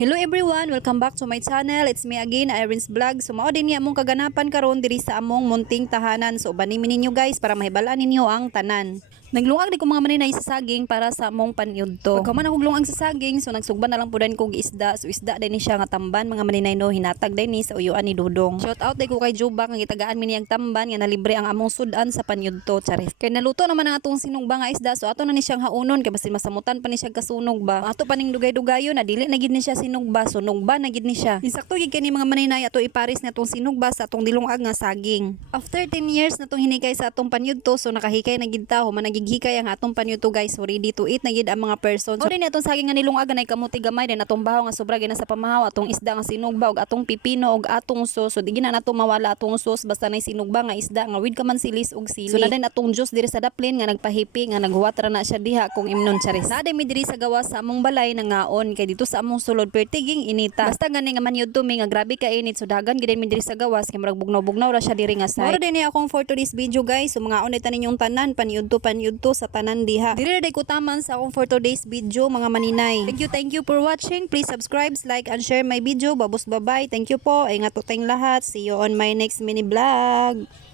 Hello everyone, welcome back to my channel. It's me again, Irene's Vlog. So mao din ni among kaganapan karon diri sa among munting tahanan. So ubanin ninyo guys para mahibalaan ninyo ang tanan. Naglungag di ko mga maninay sa saging para sa among panyudto. Pagka man ako lungag sa saging, so nagsugban na lang po din kog isda. So isda din ni siya nga tamban mga maninay no, hinatag din ni sa uyuan ni Dudong. Shout out day ko kay Juba nga gitagaan mi niyang tamban nga nalibre ang among sudan sa panyudto. Charis. Kay naluto naman ang atong sinugba nga isda. So ato na ni siyang haunon kay basin masamutan pa ni siya kasunog ba. Ato pa ning dugay-dugayon na dili na gid ni siya sinugba, sunugba na gid ni siya. Insakto gid kani mga maninay ato iparis na atong sinugba sa atong dilungag nga saging. After 10 years na tong hinikay sa atong panyudto, so nakahikay na gid ta, human nagighikay ang atong panyudto guys. So ready to eat na gid ang mga person. So din atong saging nga nilungag na kamuti gamay din atong bahaw nga sobra gina sa pamahaw, atong isda nga sinugba og atong pipino og atong sauce. So di gina nato mawala atong sauce basta nay sinugba nga isda nga with ka man silis og sili. So na din atong juice diri sa daplin nga nagpahipi nga naghuwat ra na siya diha kung imnon charis. Na mi diri sa gawas sa among balay na ngaon kay dito sa among sulod pertiging inita. Basta gani nga manyudto mi nga grabe ka init, so dagan gid mi diri sa gawas kay murag bugnaw-bugnaw ra siya diri nga side. Moro din ni akong for today's video guys. So mga onay ninyong tanan panyudto sa tanan diha. Diri ra ko taman sa akong for today's video mga maninay. Thank you for watching. Please subscribe, like and share my video. Babos bye. Thank you po. Ingat po tayong lahat. See you on my next mini vlog.